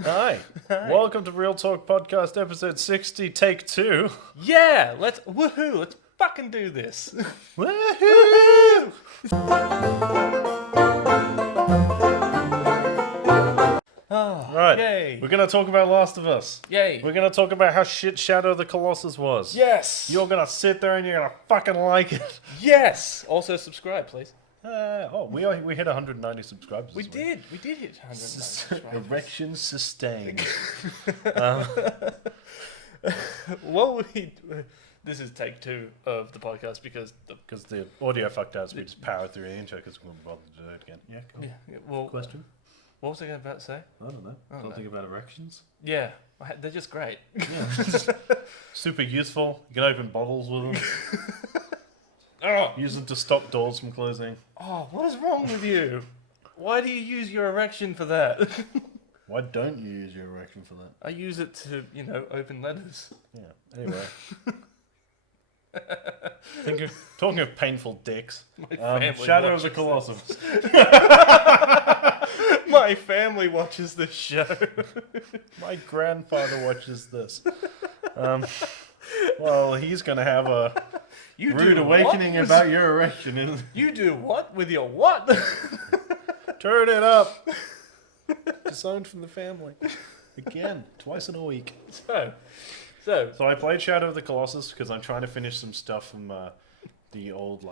Hi. Hi. Welcome to Real Talk Podcast, episode 60, take 2. Yeah, let's fucking do this. Woohoo! Oh, Right, yay. we're going to talk about Last of Us. Yay. We're going to talk about how shit Shadow of the Colossus was. Yes. You're going to sit there and you're going to fucking like it. Yes. Also subscribe, please. We hit 190 subscribers. We this week. did. We did hit 190 subscribers. Erection sustained. Well, this is take 2 of the podcast because Because the audio fucked out, so we just powered through the intro because we wouldn't bother to do it again. Yeah, cool. yeah, well, Question? what was I about to say? I don't know. I don't Something know. about erections? Yeah, they're just great. Yeah. Super useful. You can open bottles with them. Use them to stop doors from closing. Oh, what is wrong with you? Why do you use your erection for that? Why don't you use your erection for that? I use it to, open letters. Yeah. Anyway. Talking of painful dicks. My family Shadow of the watches Colossus. My family watches this show. My grandfather watches this. Well, he's going to have a rude awakening about your erection. You do what with your what? Turn it up. Disowned from the family. Again, twice in a week. So So I played Shadow of the Colossus because I'm trying to finish some stuff from the old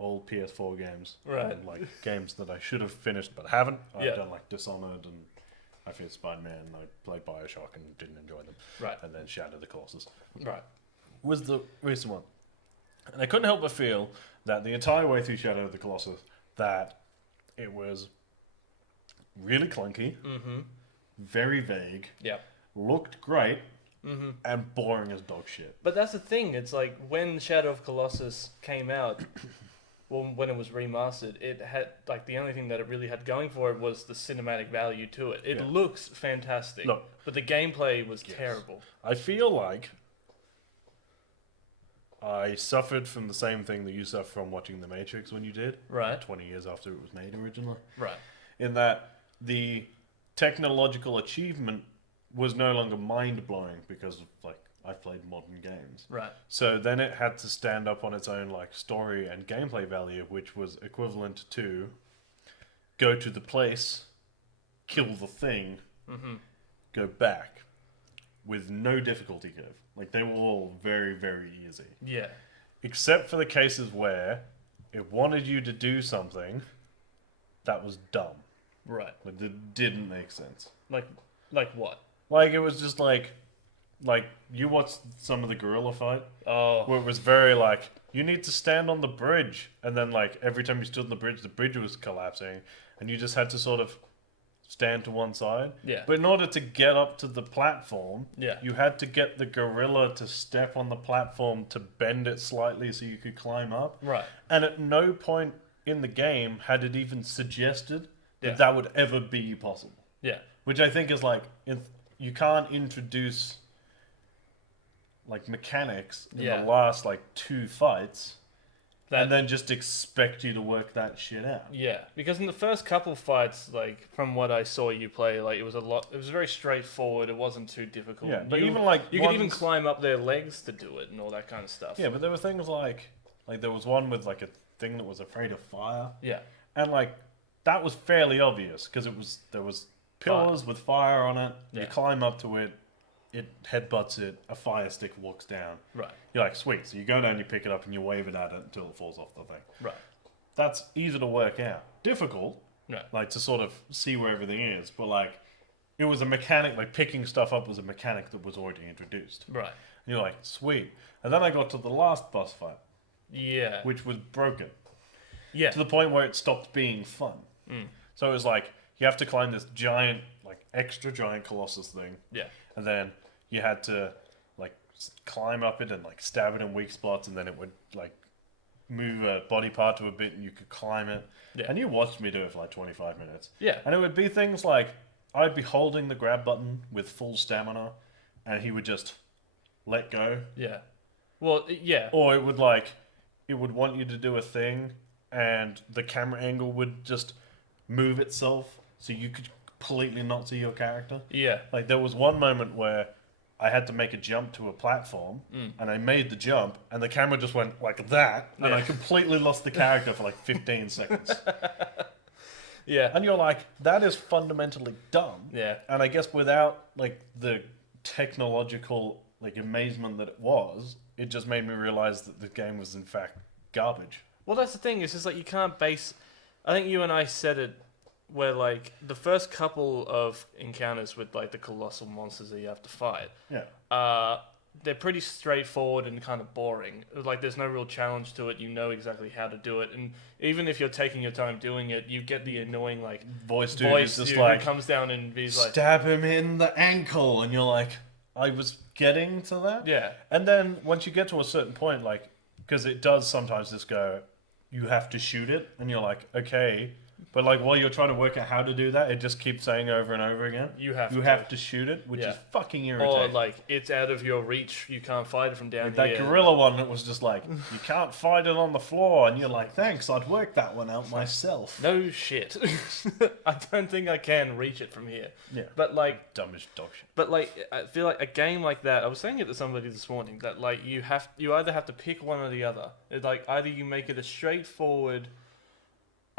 PS4 games. Right. And, games that I should have finished but haven't. Yeah. I've done Dishonored and I finished Spider-Man and I played Bioshock and didn't enjoy them. Right. And then Shadow of the Colossus right. was the recent one. And I couldn't help but feel that the entire way through Shadow of the Colossus that it was really clunky, very vague, Yeah. looked great, and boring as dog shit. But that's the thing. It's like when Shadow of Colossus came out, well, when it was remastered, it had the only thing that it really had going for it was the cinematic value to it. It Yeah. looks fantastic, Look. but the gameplay was terrible. I feel like I suffered from the same thing that you suffered from watching The Matrix when you did, Right. 20 years after it was made originally. Right. In that the technological achievement was no longer mind-blowing because of, I played modern games. Right. So then it had to stand up on its own story and gameplay value, which was equivalent to go to the place, kill the thing, go back with no difficulty curve. They were all very, very easy. Yeah. Except for the cases where it wanted you to do something that was dumb. Right. That didn't make sense. Like what? It was just you watched some of the gorilla fight. Oh. Where it was very you need to stand on the bridge. And then every time you stood on the bridge was collapsing. And you just had to sort of stand to one side. Yeah. But in order to get up to the platform, Yeah. you had to get the gorilla to step on the platform to bend it slightly so you could climb up. Right. And at no point in the game had it even suggested that Yeah. that would ever be possible. Yeah. Which I think is you can't introduce mechanics in Yeah. the last 2 fights That, and then just expect you to work that shit out. yeah, because in the first couple fights, from what I saw you play, it was very straightforward. It wasn't too difficult. Yeah, but you, even you could even climb up their legs to do it and all that kind of stuff. Yeah, but there were things like there was one with a thing that was afraid of fire. Yeah. And that was fairly obvious because there was pillars with fire on it. Yeah. You climb up to it, it headbutts it, a fire stick walks down. Right. You're like, sweet. So you go down, you pick it up, and you wave it at it until it falls off the thing. Right. That's easy to work out. Difficult, Right. to sort of see where everything is, but it was a mechanic. Picking stuff up was a mechanic that was already introduced. Right. And you're like, sweet. And then I got to the last boss fight, Yeah. which was broken. Yeah. To the point where it stopped being fun. So it was you have to climb this giant, extra giant Colossus thing. Yeah. And then you had to, climb up it and, stab it in weak spots, and then it would, move a body part to a bit and you could climb it. Yeah. And you watched me do it for 25 minutes. Yeah. And it would be things I'd be holding the grab button with full stamina and he would just let go. Yeah. Well, yeah. Or it would it would want you to do a thing and the camera angle would just move itself so you could completely not see your character. Yeah. Like, there was one moment where I had to make a jump to a platform, and I made the jump, and the camera just went like that, and I completely lost the character for like 15 seconds. Yeah. And you're like, that is fundamentally dumb. Yeah. And I guess without like the technological like amazement that it was, it just made me realize that the game was in fact garbage. Well, that's the thing. It's just like you can't base. I think you and I said it, where like the first couple of encounters with like the colossal monsters that you have to fight, they're pretty straightforward and kind of boring. Like there's no real challenge to it. You know exactly how to do it, and even if you're taking your time doing it, you get the annoying like voice just who like comes down and he's like, stab him in the ankle, and you're like, I was getting to that. Yeah. And then once you get to a certain point, like, because it does sometimes just go, you have to shoot it, and you're like, okay. But like while you're trying to work out how to do that, it just keeps saying over and over again, you have to shoot it, which is fucking irritating. Or like it's out of your reach, you can't fight it from down like here. That gorilla one, it was just like, you can't fight it on the floor, and you're like, thanks, I'd work that one out myself. No shit. I don't think I can reach it from here. Yeah. But like dumb as dog shit. But like I feel like a game like that, I was saying it to somebody this morning, that like you either have to pick one or the other. It's like either you make it a straightforward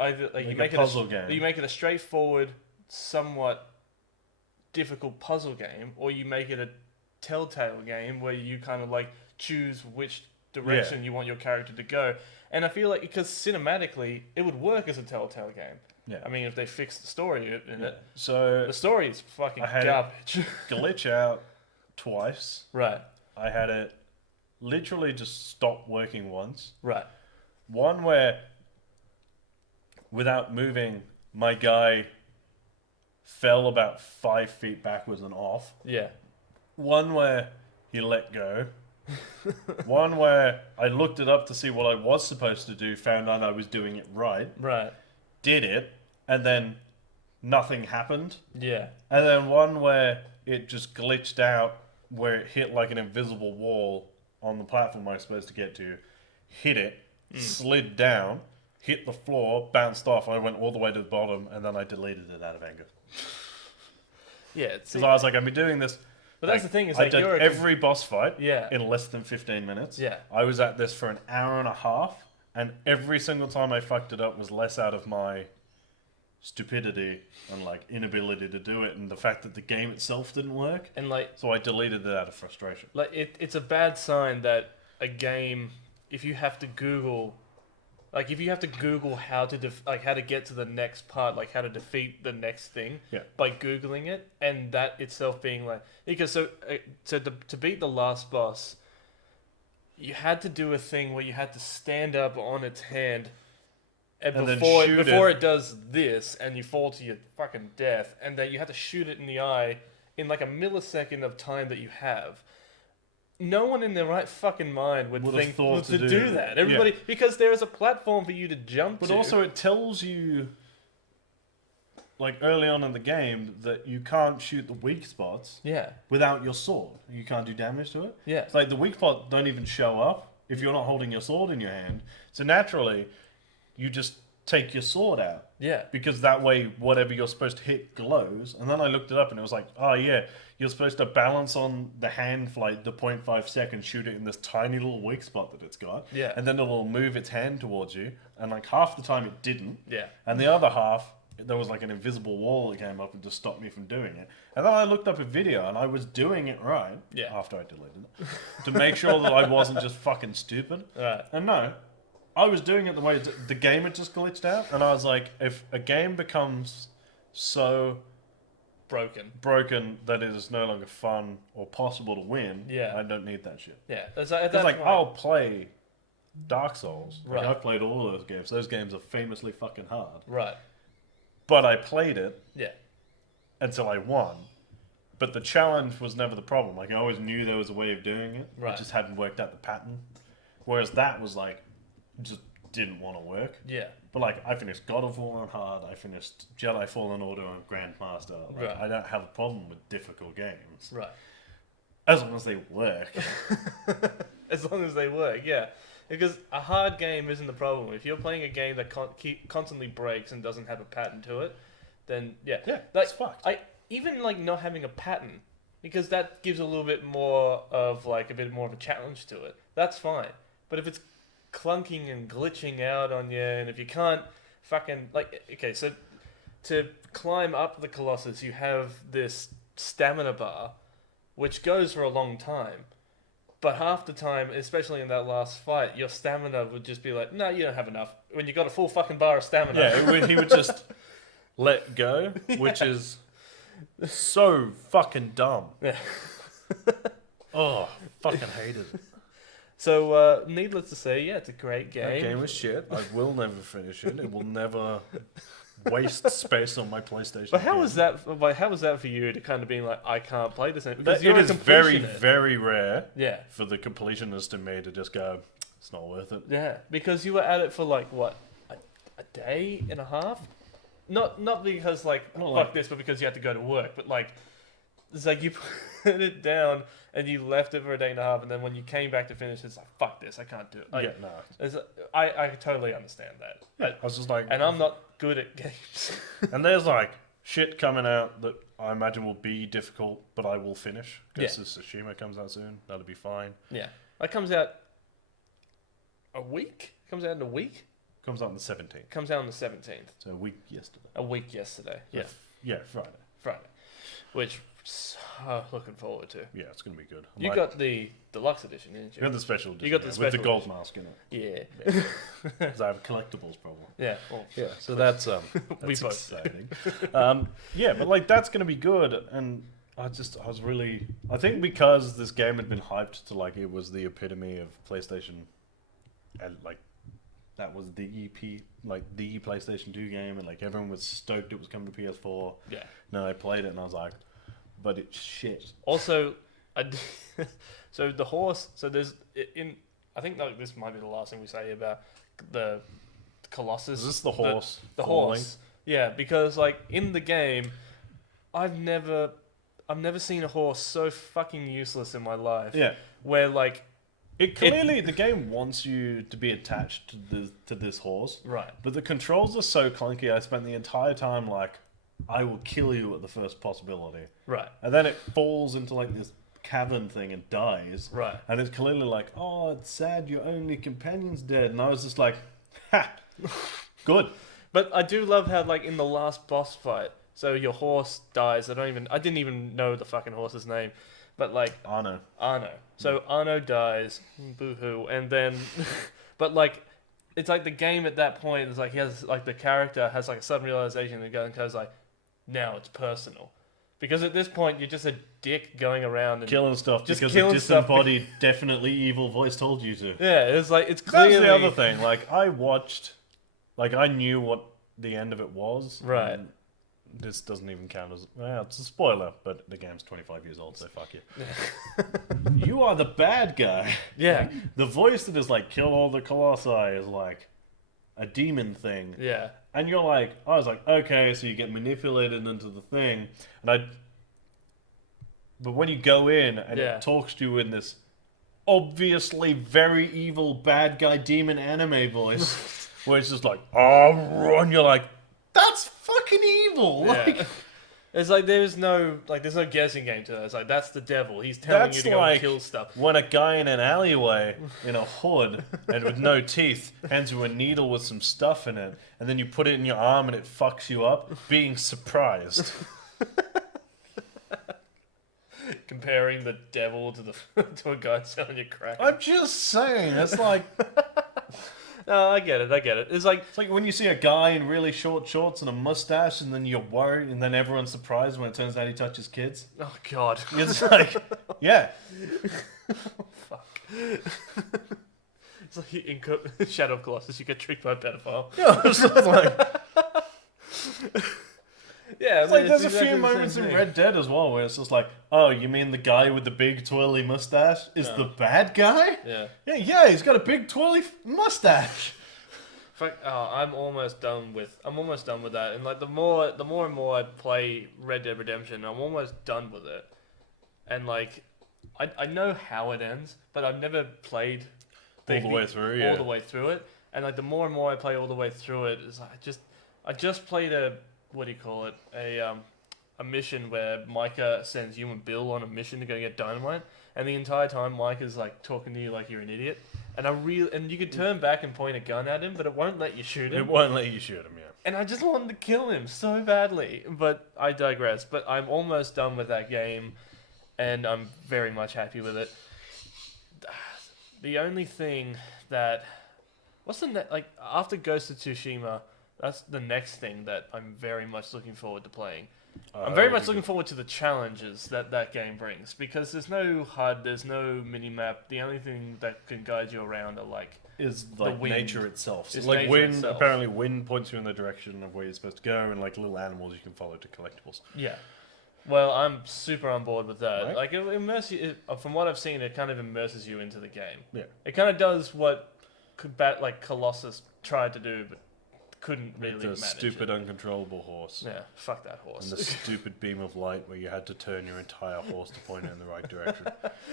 you make it a straightforward, somewhat difficult puzzle game, or you make it a telltale game where you kind of like choose which direction you want your character to go. And I feel like because cinematically it would work as a telltale game. Yeah. I mean, if they fixed the story in it. So the story is fucking garbage. Glitch out twice. Right. I had it literally just stop working once. Right. One where, without moving, my guy fell about 5 feet backwards and off. Yeah. One where he let go. One where I looked it up to see what I was supposed to do, found out I was doing it right. Right. Did it, and then nothing happened. Yeah. And then one where it just glitched out, where it hit like an invisible wall on the platform I was supposed to get to, hit it, slid down, hit the floor, bounced off, I went all the way to the bottom, and then I deleted it out of anger. Yeah. Because I was like, I've been doing this. But that's the thing, is I like did every boss fight in less than 15 minutes. Yeah. I was at this for an hour and a half, and every single time I fucked it up was less out of my stupidity and like inability to do it, and the fact that the game itself didn't work. And like, so I deleted it out of frustration. Like it's a bad sign that a game, if you have to Google how to how to get to the next part, like how to defeat the next thing, by googling it, and that itself being like, because to beat the last boss, you had to do a thing where you had to stand up on its hand, and before it does this, and you fall to your fucking death, and then you have to shoot it in the eye in like a millisecond of time that you have. No one in their right fucking mind would think to do that. Everybody, because there is a platform for you to jump to. But also it tells you, like early on in the game, that you can't shoot the weak spots without your sword. You can't do damage to it. Yeah. It's like the weak spots don't even show up if you're not holding your sword in your hand. So naturally, you just take your sword out. Yeah. Because that way, whatever you're supposed to hit glows. And then I looked it up and it was like, oh yeah, you're supposed to balance on the hand for like the 0.5 seconds, shoot it in this tiny little weak spot that it's got. Yeah. And then it'll move its hand towards you. And like half the time it didn't. Yeah. And the other half, there was like an invisible wall that came up and just stopped me from doing it. And then I looked up a video and I was doing it right. Yeah. After I deleted it. To make sure that I wasn't just fucking stupid. Right. And no, I was doing it the way the game had just glitched out. And I was like, if a game becomes so broken that it is no longer fun or possible to win, I don't need that shit. Yeah. It's like, I'll play Dark Souls. Like, I've played all of those games. Those games are famously fucking hard. Right. But I played it. Yeah. Until I won. But the challenge was never the problem. Like, I always knew there was a way of doing it. Right. I just hadn't worked out the pattern. Whereas that was like, just didn't want to work. Yeah. But like, I finished God of War on hard. I finished Jedi Fallen Order on Grandmaster. Like, I don't have a problem with difficult games. Right. As long as they work. As long as they work, yeah. Because a hard game isn't the problem. If you're playing a game that constantly breaks and doesn't have a pattern to it, then yeah, it's fucked. Even like not having a pattern, because that gives a little bit more of like a bit more of a challenge to it. That's fine. But if it's clunking and glitching out on you, and if you can't fucking like, okay, so to climb up the Colossus, you have this stamina bar, which goes for a long time. But half the time, especially in that last fight, your stamina would just be like, no, you don't have enough. When you got a full fucking bar of stamina. Yeah, he would just let go, which is so fucking dumb. Yeah. Oh, fucking hated it. So, needless to say, yeah, it's a great game. That game was shit. I will never finish it. It will never waste space on my PlayStation. But how was that? How was that for you to kind of being like, I can't play this? Because it is very, very rare. Yeah. For the completionist in me to just go, it's not worth it. Yeah, because you were at it for like what, a day and a half? Not because like fuck this, but because you had to go to work. But like, it's like you put it down and you left it for a day and a half, and then when you came back to finish, it's like fuck this, I can't do it. Like, yeah, no. I totally understand that. Yeah, I was just like, and I'm not good at games. And there's like shit coming out that I imagine will be difficult, but I will finish. Ghost of Tsushima comes out soon. That'll be fine. Yeah, it comes out a week. Comes out in a week. Comes out on the 17th. Comes out on the 17th. So a week yesterday. A week yesterday. Yeah. Yeah, Friday. Friday. Which so looking forward to. Yeah, it's gonna be good. You got the deluxe edition, didn't you? You got the special edition. You got the special with the gold edition. mask in it. Yeah. Because I have a collectibles problem. Yeah. Well, yeah. So that's we both exciting. Yeah, but like that's gonna be good, and I think because this game had been hyped to like it was the epitome of PlayStation, and like that was the EP, like the PlayStation 2 game, and like everyone was stoked it was coming to PS4. Yeah. No, I played it and I was like, but it's shit. Also, so the horse. So there's I think like this might be the last thing we say about the Colossus. Is this the horse? The horse. Yeah, because like in the game, I've never seen a horse so fucking useless in my life. Yeah. Where like the game wants you to be attached to this horse. Right. But the controls are so clunky. I spent the entire time like, I will kill you at the first possibility. Right. And then it falls into like this cavern thing and dies. Right. And it's clearly like, oh, it's sad your only companion's dead. And I was just like, ha, good. But I do love how like in the last boss fight, so your horse dies. I didn't even know the fucking horse's name. But like Arno. So Arno dies, boo-hoo, and then, but like, it's like the game at that point is like he has like the character has like a sudden realization and goes like, now it's personal, because at this point you're just a dick going around and killing stuff just because killing a disembodied, definitely evil voice told you to. Yeah, it's like it's clearly that's the other thing. Like I knew what the end of it was. Right. This doesn't even count as... Well, it's a spoiler, but the game's 25 years old, so fuck you. You are the bad guy. Yeah. The voice that is like, kill all the colossi is like a demon thing. Yeah. And you're like... I was like, okay, so you get manipulated into the thing. But when you go in and it talks to you in this obviously very evil bad guy demon anime voice, where it's just like, oh, and you're like, that's fucking evil. Yeah. Like, it's like there's no guessing game to that. It's like that's the devil. He's telling you to go and kill stuff. When a guy in an alleyway in a hood and with no teeth hands you a needle with some stuff in it, and then you put it in your arm and it fucks you up, being surprised. Comparing the devil to a guy selling you crack. I'm just saying, it's like. No, I get it. It's like when you see a guy in really short shorts and a mustache, and then you're worried, and then everyone's surprised when it turns out he touches kids. Oh God! It's like, yeah. Fuck. It's like in Shadow of Colossus, you get tricked by a pedophile. Yeah, it's like. Yeah, it's like there's exactly a few moments in Red Dead as well where it's just like, oh, you mean the guy with the big twirly mustache is the bad guy? Yeah. Yeah, he's got a big twirly mustache. I'm almost done with that, and like the more and more I play Red Dead Redemption, I'm almost done with it. And like, I know how it ends, but I've never played all the way through. All the way through it, and like the more and more I play all the way through it, it's like I just played a what do you call it? A mission where Micah sends you and Bill on a mission to go get dynamite, and the entire time Micah's like talking to you like you're an idiot, and you could turn back and point a gun at him, but it won't let you shoot him. It won't let you shoot him, yeah. And I just wanted to kill him so badly, but I digress. But I'm almost done with that game, and I'm very much happy with it. The only thing that after Ghost of Tsushima, that's the next thing that I'm very much looking forward to playing. I'm very much looking forward to the challenges that game brings, because there's no HUD, there's no mini-map. The only thing that can guide you around is nature itself. So wind. Apparently wind points you in the direction of where you're supposed to go, and like little animals you can follow to collectibles. Yeah. Well, I'm super on board with that. Right. Like, from what I've seen, it kind of immerses you into the game. Yeah. It kind of does what Colossus tried to do, but couldn't really manage the stupid, uncontrollable horse. Yeah, fuck that horse. And the stupid beam of light where you had to turn your entire horse to point it in the right direction.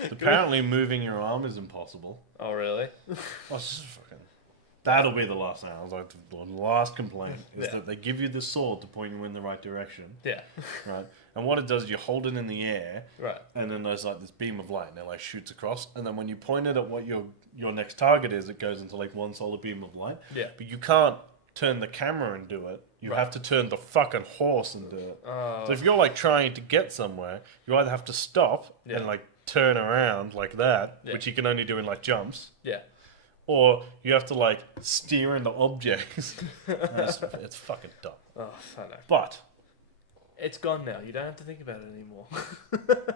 Apparently moving your arm is impossible. Oh, really? That'll be the last thing. I was like, the last complaint is that they give you the sword to point you in the right direction. Yeah. Right? And what it does is you hold it in the air. Right. And then there's like this beam of light and it like shoots across. And then when you point it at what your next target is, it goes into like one solid beam of light. Yeah. But you can't turn the camera and do it. You have to turn the fucking horse and do it. So if you're like trying to get somewhere, you either have to stop and like turn around like that, which you can only do in like jumps. Yeah. Or you have to like steer into objects. It's fucking dumb. Oh, I know. But it's gone now. You don't have to think about it anymore.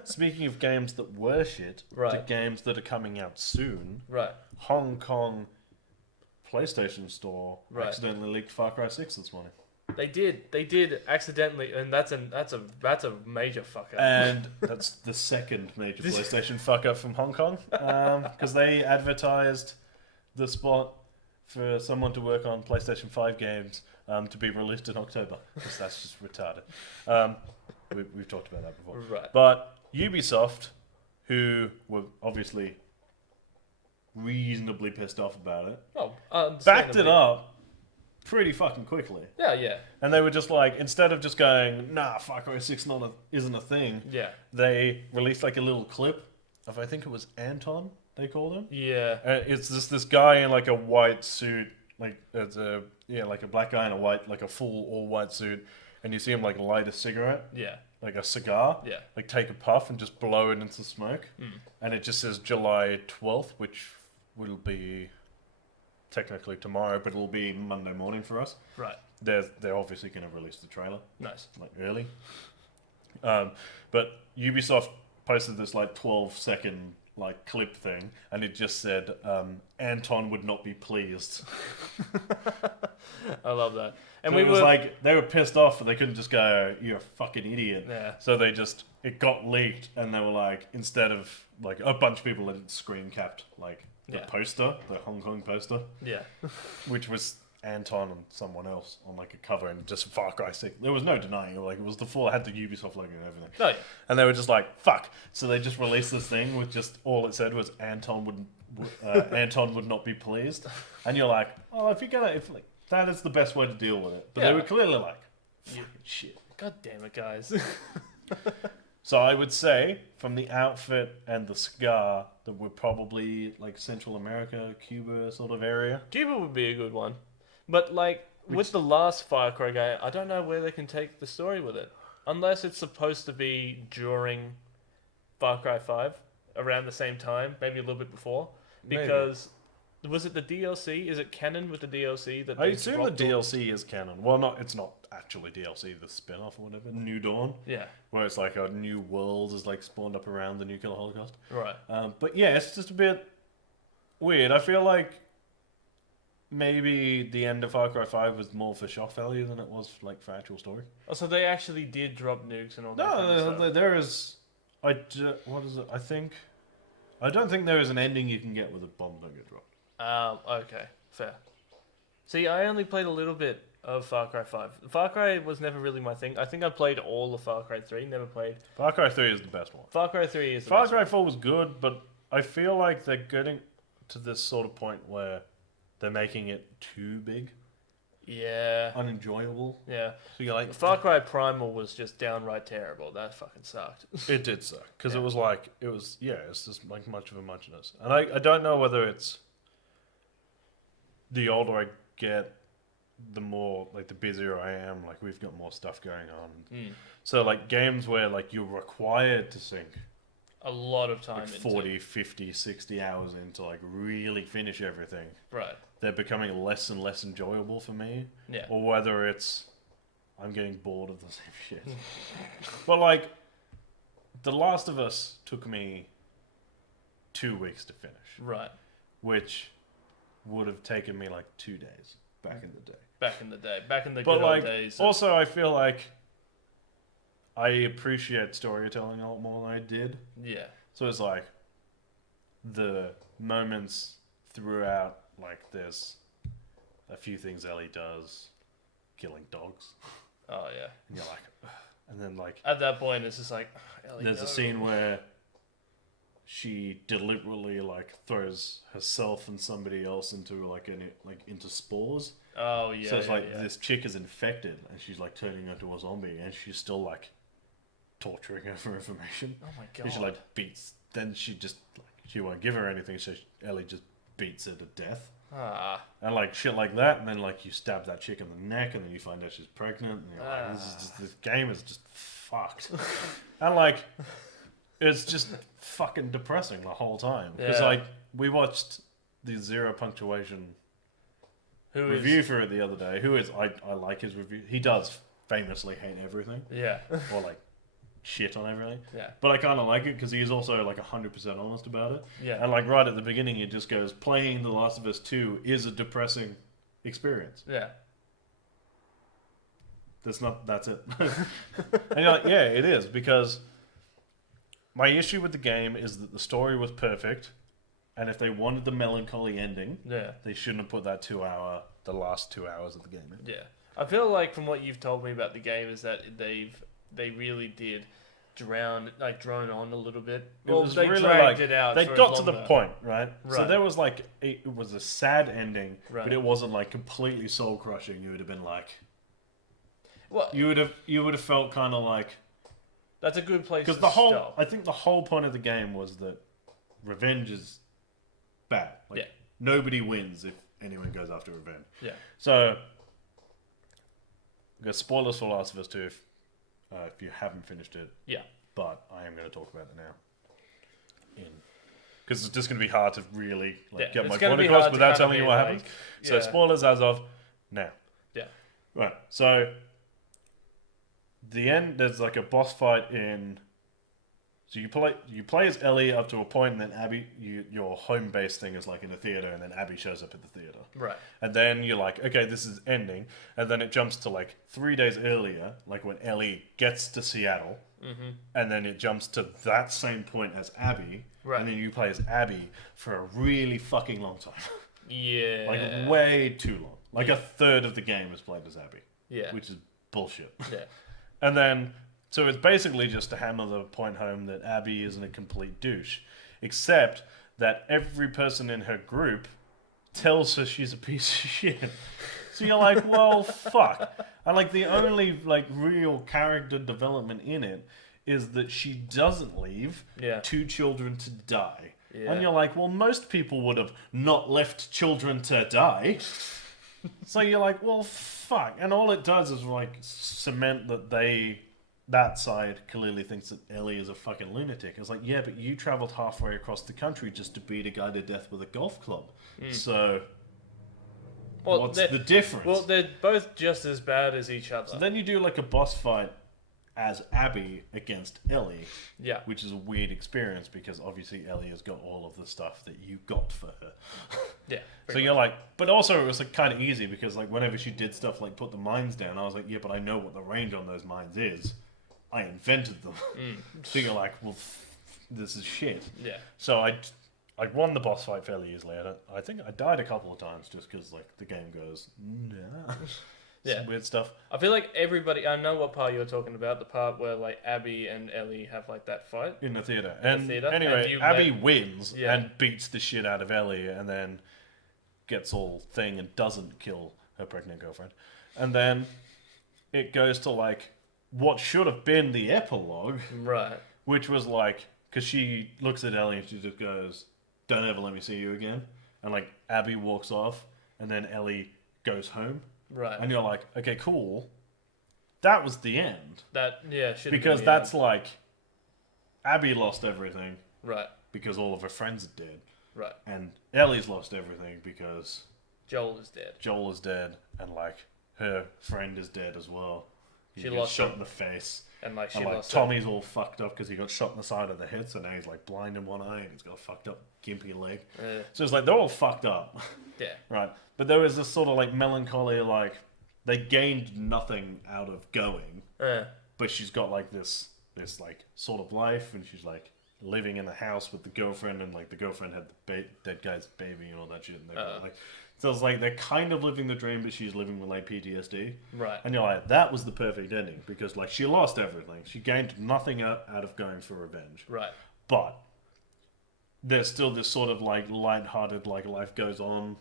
speaking of games that were shit, to games that are coming out soon. Right. Hong Kong PlayStation Store accidentally leaked Far Cry 6 this morning. They did accidentally, and that's a major fuck up. And that's the second major PlayStation fuck up from Hong Kong, because they advertised the spot for someone to work on PlayStation 5 games to be released in October, because that's just retarded. We've talked about that before. Right. But Ubisoft, who were obviously reasonably pissed off about it, backed it up pretty fucking quickly. Yeah. And they were just like, instead of just going, nah, Far Cry 6 isn't a thing, they released like a little clip of, I think it was Anton, they called him. Yeah. It's just this guy in like a white suit, like like a black guy in a white, like a full all white suit, and you see him like light a cigarette. Yeah. Like a cigar. Yeah. Like take a puff and just blow it into smoke. And it just says July 12th, which will be technically tomorrow, but it'll be Monday morning for us. Right. They're obviously going to release the trailer. Nice. Like early. But Ubisoft posted this like 12-second like clip thing, and it just said Anton would not be pleased. I love that. And so they were pissed off, and they couldn't just go, "You're a fucking idiot." Yeah. So it got leaked, and they were like, instead of like a bunch of people had screen capped like the poster, the Hong Kong poster. Yeah. Which was Anton and someone else on like a cover, and just Far Cry 6. There was no denying it. Like it was it had the Ubisoft logo and everything. Oh, yeah. And they were just like, fuck. So they just released this thing with just all it said was Anton would not be pleased. And you're like, oh, if that is the best way to deal with it. But they were clearly like, fucking shit. God damn it, guys. So I would say, from the outfit and the scar, that we're probably like Central America, Cuba sort of area. Cuba would be a good one. But with the last Far Cry game, I don't know where they can take the story with it. Unless it's supposed to be during Far Cry 5, around the same time, maybe a little bit before. Because, was it the DLC? Is it canon with the DLC? That I assume the DLC is canon. Well, it's not actually DLC, the spin-off or whatever, New Dawn. Yeah. Where it's like a new world is like spawned up around the nuclear holocaust. Right. But yeah, it's just a bit weird. I feel like maybe the end of Far Cry 5 was more for shock value than it was like for actual story. Oh, so they actually did drop nukes and all that. No, there is. What is it? I don't think there is an ending you can get with a bomb don't get dropped. Okay, fair. See, I only played a little bit of Far Cry 5. Far Cry was never really my thing. I think I played all of Far Cry 3, never played. Far Cry 3 is the best one. Far Cry 3 is the Far best Cry 4 was good, but I feel like they're getting to this sort of point where they're making it too big. unenjoyable. Yeah. So you're like, Far Cry Primal was just downright terrible. That fucking sucked. it did suck because it was it's just like much of a muchness, and I don't know whether it's the older I get, the more like the busier I am. Like we've got more stuff going on, so like games where like you're required to sink a lot of time like 40, 50, 60 hours into like really finish everything. Right. They're becoming less and less enjoyable for me. Yeah. Or whether it's I'm getting bored of the same shit. But like The Last of Us took me 2 weeks to finish. Right. Which would have taken me like 2 days back in the day. Back in the but good like, old days. Also, I feel like I appreciate storytelling a lot more than I did. Yeah. So it's like the moments throughout, like there's a few things Ellie does, killing dogs. Oh yeah. And you're like, ugh. And then like at that point, it's just like Ellie, there's a scene where she deliberately like throws herself and somebody else into into spores. Oh yeah. So it's like this chick is infected and she's like turning into a zombie and she's still like torturing her for information. Oh my god. And she like beats. Then she just she won't give her anything, so Ellie just beats her to death. Ah. And like shit like that, and then like you stab that chick in the neck, and then you find out she's pregnant, and you're like, this game is just fucked. And like, it's just fucking depressing the whole time because like we watched the Zero Punctuation review for it the other day. I like his review. He does famously hate everything. Yeah. Or like shit on everything. Yeah. But I kind of like it because he is also like 100% honest about it. Yeah. And like right at the beginning, he just goes, playing The Last of Us 2 is a depressing experience. Yeah. That's it. And you're like, yeah, it is, because my issue with the game is that the story was perfect, and if they wanted the melancholy ending, they shouldn't have put the last 2 hours of the game in. Yeah. I feel like from what you've told me about the game is that they really did drone on a little bit. Well, they really dragged it out. They got to the point, right? So there was like it was a sad ending, but it wasn't like completely soul crushing. You would have been like, well, you would have felt kind of like that's a good place. Because I think the whole point of the game was that revenge is bad. Like nobody wins if anyone goes after revenge. Yeah. So, I got spoilers for Last of Us 2. If you haven't finished it. Yeah. But I am going to talk about it now. Because it's just going to be hard to really get my point across without telling you what happens. So spoilers as of now. Yeah. Right. So the end, there's like a boss fight in... So you play as Ellie up to a point, and then Abby, your home base thing is like in a theater, and then Abby shows up at the theater. Right. And then you're like, okay, this is ending, and then it jumps to like 3 days earlier, like when Ellie gets to Seattle, and then it jumps to that same point as Abby, and then you play as Abby for a really fucking long time. Yeah. Like way too long. Like a third of the game is played as Abby. Yeah. Which is bullshit. Yeah. And then... So it's basically just to hammer the point home that Abby isn't a complete douche, except that every person in her group tells her she's a piece of shit. So you're like, well, fuck. And like the only like real character development in it is that she doesn't leave 2 children to die. Yeah. And you're like, well, most people would have not left children to die. So you're like, well, fuck. And all it does is like cement that side clearly thinks that Ellie is a fucking lunatic. It's like, yeah, but you travelled halfway across the country just to beat a guy to death with a golf club. So, what's the difference? Well, they're both just as bad as each other. So then you do like a boss fight as Abby against Ellie. Yeah. Which is a weird experience because obviously Ellie has got all of the stuff that you got for her. Yeah. So you're like, but also it was like kind of easy because like whenever she did stuff like put the mines down, I was like, yeah, but I know what the range on those mines is. I invented them. So you're like, well, this is shit. Yeah. So I won the boss fight fairly easily. I think I died a couple of times just because like the game goes, nah. Some weird stuff. I feel like everybody... I know what part you're talking about. The part where like Abby and Ellie have like that fight. In the theater. Anyway, Abby wins and beats the shit out of Ellie and then gets all thing and doesn't kill her pregnant girlfriend. And then it goes to like what should have been the epilogue, Right. which was like, because she looks at Ellie and she just goes, "Don't ever let me see you again." And like Abby walks off, and then Ellie goes home. Right. And you're like, okay, cool. That was the end. That should because that's end. Like Abby lost everything. Right. Because all of her friends are dead. Right. And Ellie's lost everything because Joel is dead. Joel is dead, and like her friend is dead as well. She lost shot in the face. And like she lost Tommy's all fucked up because he got shot in the side of the head, so now he's like blind in one eye and he's got a fucked up gimpy leg. So it's like they're all fucked up. Yeah. Right. But there was this sort of like melancholy, like they gained nothing out of going. But she's got like this like sort of life, and she's like living in a house with the girlfriend, and like the girlfriend had the dead guy's baby and all that shit. And like, so it's like they're kind of living the dream, but she's living with like PTSD. Right. And you're like, that was the perfect ending because like she lost everything. She gained nothing out of going for revenge. Right. But there's still this sort of like lighthearted, like life goes on.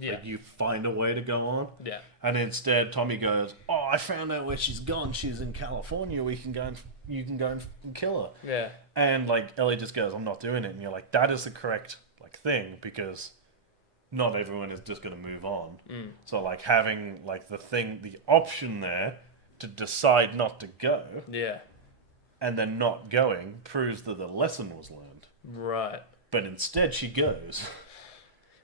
Yeah. Like you find a way to go on. Yeah. And instead, Tommy goes, "Oh, I found out where she's gone. She's in California. You can go and kill her." Yeah. And like Ellie just goes, "I'm not doing it." And you're like, that is the correct like thing because not everyone is just going to move on. So like having like the option there to decide not to go. Yeah. And then not going proves that the lesson was learned. Right. But instead, she goes.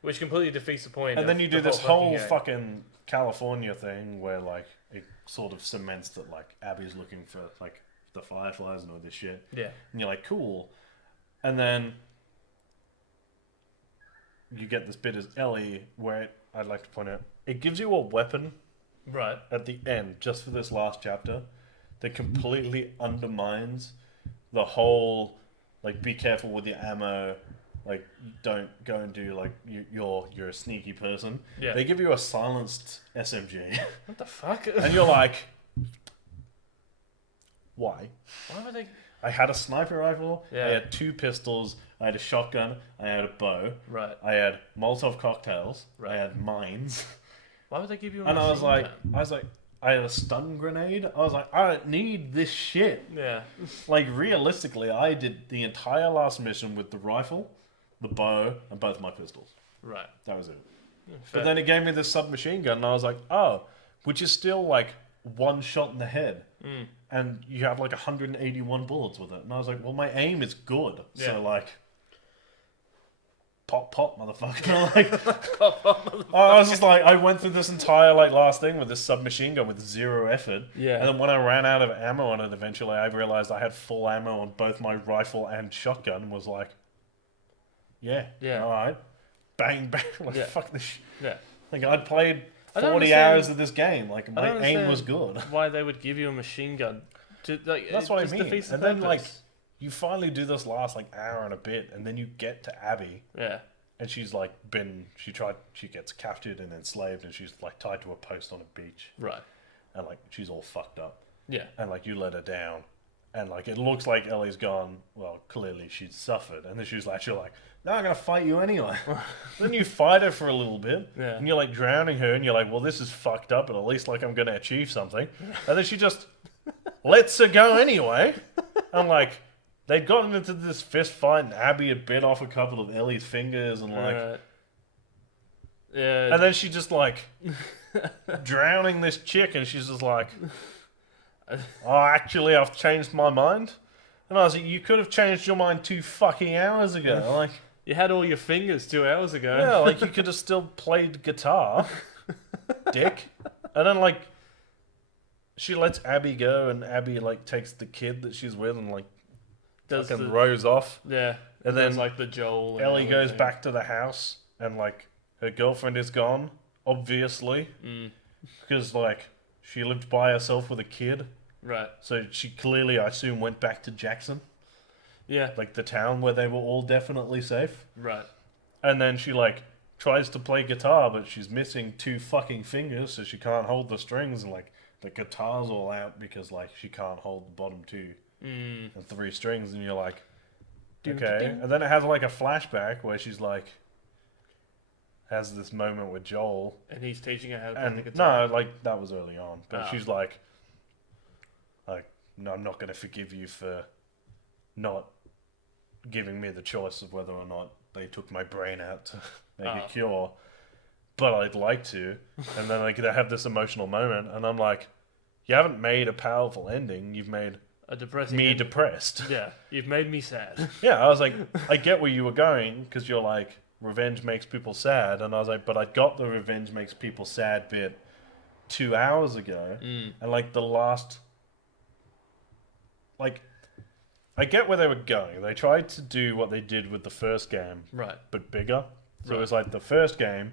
Which completely defeats the point. And then you do this whole fucking California thing where like it sort of cements that like Abby's looking for like the Fireflies and all this shit. Yeah. And you're like, cool. And then you get this bit as Ellie where I'd like to point out it gives you a weapon right at the end just for this last chapter that completely undermines the whole like be careful with your ammo. Like, don't go and do, like, you're a sneaky person. Yeah. They give you a silenced SMG. What the fuck? And you're like, why? Why would they... I had a sniper rifle. Yeah. I had 2 pistols. I had a shotgun. I had a bow. Right. I had Molotov cocktails. Right. I had mines. Why would they give you a And I was like, gun? I had a stun grenade. I was like, I don't need this shit. Yeah. Like, realistically, I did the entire last mission with the rifle, the bow, and both my pistols. Right. That was it. Fair. But then it gave me this submachine gun, and I was like, oh, which is still like one shot in the head. And you have like 181 bullets with it. And I was like, well, my aim is good. Yeah. So like, pop, motherfucker. Like, pop, motherfucker. I was just like, I went through this entire like last thing with this submachine gun with 0 effort. Yeah. And then when I ran out of ammo on it eventually, I realized I had full ammo on both my rifle and shotgun and was like, yeah, all right. Bang, bang. Like, fuck this shit. Yeah. Like, I'd played 40 hours of this game. Like, my aim was good. Why they would give you a machine gun. That's what I mean. And then, like, you finally do this last, like, hour and a bit, and then you get to Abby. Yeah. And she's, like, she gets captured and enslaved, and she's, like, tied to a post on a beach. Right. And, like, she's all fucked up. Yeah. And, like, you let her down. And, like, it looks like Ellie's gone, well, clearly she's suffered. And then she's like, no, I'm going to fight you anyway. Then you fight her for a little bit. Yeah. And you're, like, drowning her. And you're like, well, this is fucked up. But at least, like, I'm going to achieve something. And then she just lets her go anyway. And, like, they'd gotten into this fist fight. And Abby had bit off a couple of Ellie's fingers. And, like... Yeah. And then she just, like, drowning this chick. And she's just like... Oh, actually, I've changed my mind. And I was like, you could have changed your mind 2 fucking hours ago. Like, you had all your fingers 2 hours ago. Yeah, like you could have still played guitar, dick. And then like, she lets Abby go, and Abby like takes the kid that she's with and like fucking rows off. Yeah. And then like the Joel. Ellie goes back to the house, and like her girlfriend is gone, obviously, because like she lived by herself with a kid. Right. So she clearly, I assume, went back to Jackson. Yeah. Like the town where they were all definitely safe. Right. And then she like tries to play guitar, but she's missing 2 fucking fingers, so she can't hold the strings, and like the guitar's all out because like she can't hold the bottom 2 and 3 strings, and you're like, okay. And then it has like a flashback where she's like, has this moment with Joel. And he's teaching her how to play the And guitar. no, like that was early on. But she's like, no, I'm not going to forgive you for not giving me the choice of whether or not they took my brain out to make a cure. But I'd like to. And then they have this emotional moment, and I'm like, you haven't made a powerful ending. You've made a depressing me ending. Depressed. Yeah, you've made me sad. Yeah, I was like, I get where you were going, because you're like, revenge makes people sad. And I was like, but I got the revenge makes people sad bit 2 hours ago. And like the last... Like, I get where they were going. They tried to do what they did with the first game. Right. But bigger. So it was like the first game,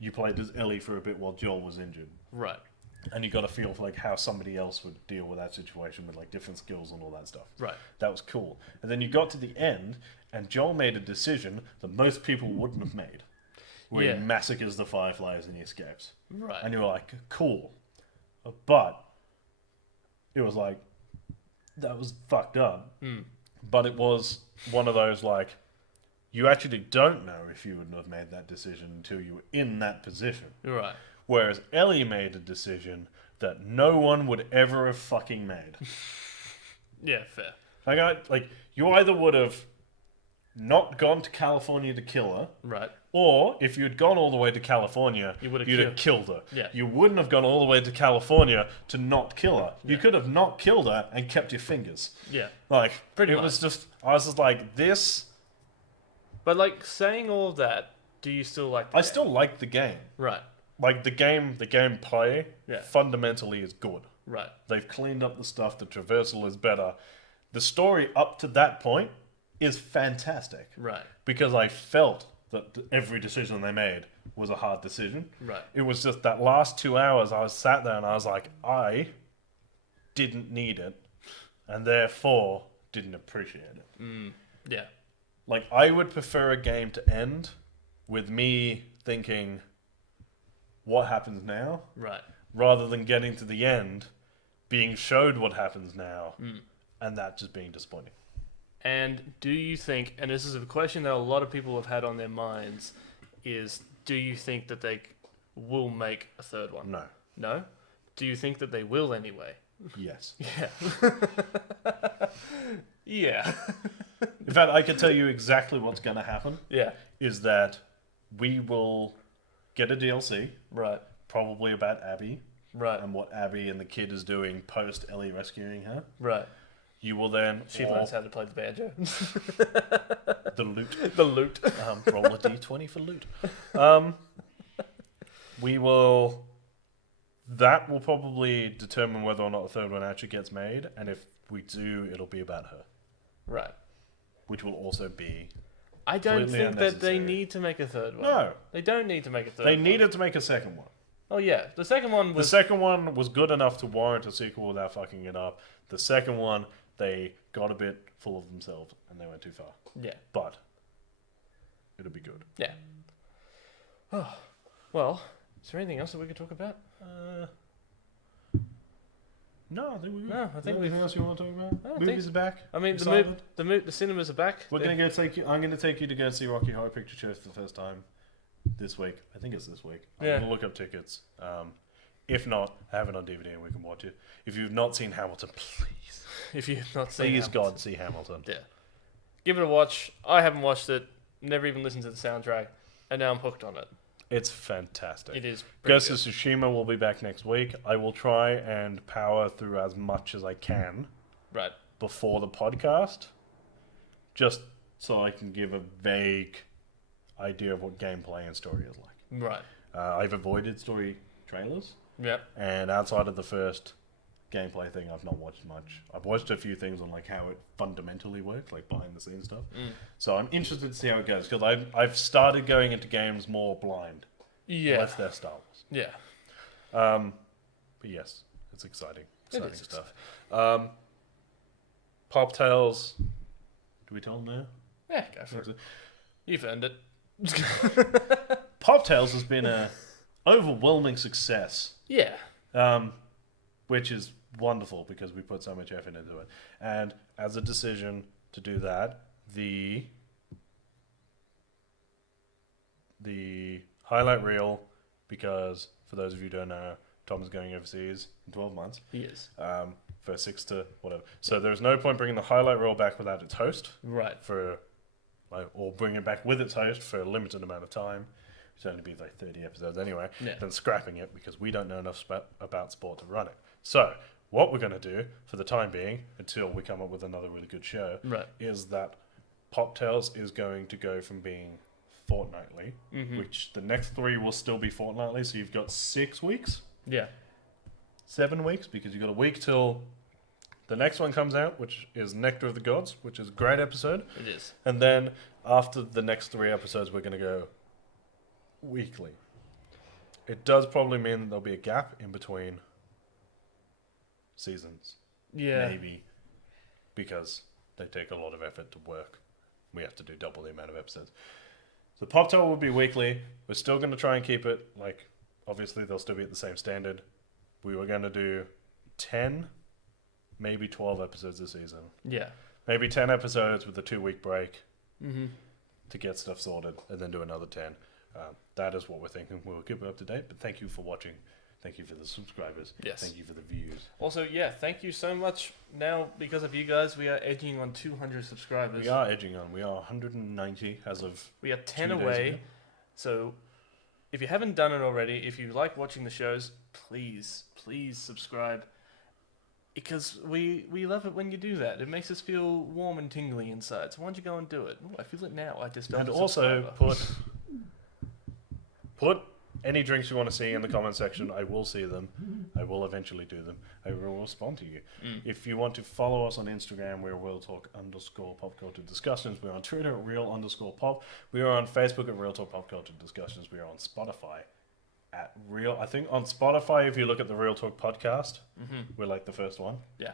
you played as Ellie for a bit while Joel was injured. Right. And you got a feel for like how somebody else would deal with that situation with like different skills and all that stuff. Right. That was cool. And then you got to the end, and Joel made a decision that most people wouldn't have made, where he massacres the Fireflies and he escapes. Right. And you were like, cool. But it was like, that was fucked up. But it was one of those like, you actually don't know if you wouldn't have made that decision until you were in that position. Right. Whereas Ellie made a decision that no one would ever have fucking made. Yeah, fair. You either would have not gone to California to kill her, right? Or if you'd gone all the way to California, you'd have killed her. Yeah. You wouldn't have gone all the way to California to not kill her. You could have not killed her and kept your fingers. Yeah. Like, Pretty it much. was just, I was just like, this... But like, saying all of that, do you still like the I game? still like the game. Right. Like, the gameplay fundamentally is good. Right. They've cleaned up the stuff, the traversal is better. The story up to that point is fantastic. Right. Because I felt that every decision they made was a hard decision. Right. It was just that last 2 hours I was sat there and I was like, I didn't need it and therefore didn't appreciate it. Yeah. Like, I would prefer a game to end with me thinking, what happens now? Right. Rather than getting to the end, being showed what happens now, and that just being disappointing. And do you think, and this is a question that a lot of people have had on their minds, is do you think that they will make a third one? No. No? Do you think that they will anyway? Yes. Yeah. Yeah. In fact, I can tell you exactly what's going to happen. Yeah. Is that we will get a DLC. Right. Probably about Abby. Right. And what Abby and the kid is doing post Ellie rescuing her. Right. You will then... She learns how to play the banjo. The loot. The loot. Roll a d20 for loot. We will... That will probably determine whether or not the third one actually gets made. And if we do, it'll be about her. Right. Which will also be... I don't think that they need to make a third one. No. They don't need to make a third They one. needed to make a second one. Oh, yeah. The second one was... The second one was good enough to warrant a sequel without fucking it up. The second one, they got a bit full of themselves and they went too far. Yeah. But it'll be good. Yeah. Oh, well, is there anything else that we could talk about? No, I think we're good. No, I think anything else you want to talk about? Movies are back. I mean, Excited? the cinemas are back. We're gonna go take you. I'm gonna take you to go see Rocky Horror Picture Show for the first time this week. I think it's this week. I'm gonna look up tickets. If not, I have it on DVD and we can watch it. If you've not seen Hamilton, please. If you've not seen Please, Hamilton. God, see Hamilton. Yeah. Give it a watch. I haven't watched it. Never even listened to the soundtrack. And now I'm hooked on it. It's fantastic. It is. Ghost of Tsushima will be back next week. I will try and power through as much as I can before the podcast, just so I can give a vague idea of what gameplay and story is like. Right. I've avoided story trailers. Yep. And outside of the first gameplay thing, I've not watched much. I've watched a few things on like how it fundamentally works, like behind the scenes stuff. So I'm interested to see how it goes because I've started going into games more blind. Yeah. Unless they're Star Wars. Yeah. But yes, it's exciting. Exciting stuff. Pop Tales. Do we tell them now? Yeah, go for it. You've earned it. Pop Tales has been a overwhelming success. Yeah. Which is wonderful because we put so much effort into it. And as a decision to do that, the the highlight reel because, for those of you who don't know, Tom's going overseas in 12 months. He is. For 6 to whatever. So there's no point bringing the highlight reel back without its host. Right. Or bring it back with its host for a limited amount of time. It's only be like 30 episodes anyway. Yeah. Then scrapping it because we don't know enough about sport to run it. So what we're going to do for the time being, until we come up with another really good show, is that Pop Tales is going to go from being fortnightly, which the next 3 will still be fortnightly. So you've got 6 weeks. Yeah. 7 weeks, because you've got a week till the next one comes out, which is Nectar of the Gods, which is a great episode. It is. And then after the next 3 episodes, we're going to go weekly. It does probably mean there'll be a gap in between seasons. Yeah. Maybe. Because they take a lot of effort to work. We have to do double the amount of episodes. So Pop Tale will be weekly. We're still going to try and keep it, obviously they'll still be at the same standard. We were going to do 10, maybe 12 episodes this season. Yeah. Maybe 10 episodes with a 2-week break to get stuff sorted, and then do another 10. That is what we're thinking. We'll keep it up to date, but thank you for watching. Thank you for the subscribers. Yes. Thank you for the views. Also, thank you so much. Now, because of you guys, we are edging on 200 subscribers. We are edging on. We are 190 as of We are 10 away. So, if you haven't done it already, if you like watching the shows, please subscribe. Because we love it when you do that. It makes us feel warm and tingly inside. So why don't you go and do it? Ooh, I feel it now. I just felt And a also subscriber. put any drinks you want to see in the comment section. I will see them. I will eventually do them. I will respond to you. If you want to follow us on Instagram, we're @RealTalk_PopCulture Discussions. We're on Twitter at @Real_Pop. We are on Facebook at Real Talk Pop Culture Discussions. We are on Spotify at Real. I think on Spotify, if you look at the Real Talk podcast, we're like the first one. Yeah.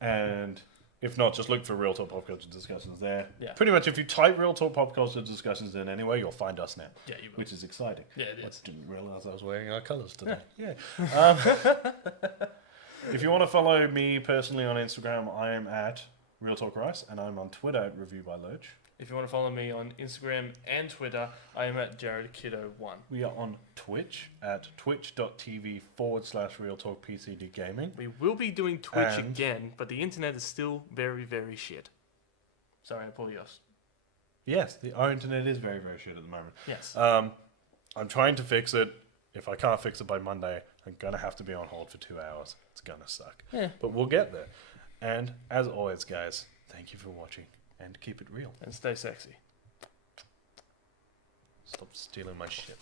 And if not, just look for Real Talk Pop Culture Discussions there. Yeah. Pretty much if you type Real Talk Pop Culture Discussions in anyway, you'll find us now. Yeah, you will. Which is exciting. Yeah, it is. I didn't realise I was wearing our colours today. Yeah. If you want to follow me personally on Instagram, I am at Real Talk Rice, and I'm on Twitter at Review by Lurch. If you want to follow me on Instagram and Twitter, I am at JaredKiddo1. We are on Twitch at twitch.tv/Real Talk PCD Gaming. We will be doing Twitch again, but the internet is still very, very shit. Sorry, I pulled you off. Yes, our internet is very, very shit at the moment. Yes. I'm trying to fix it. If I can't fix it by Monday, I'm going to have to be on hold for 2 hours. It's going to suck. Yeah. But we'll get there. And as always, guys, thank you for watching. And keep it real. And stay sexy. Stop stealing my shit.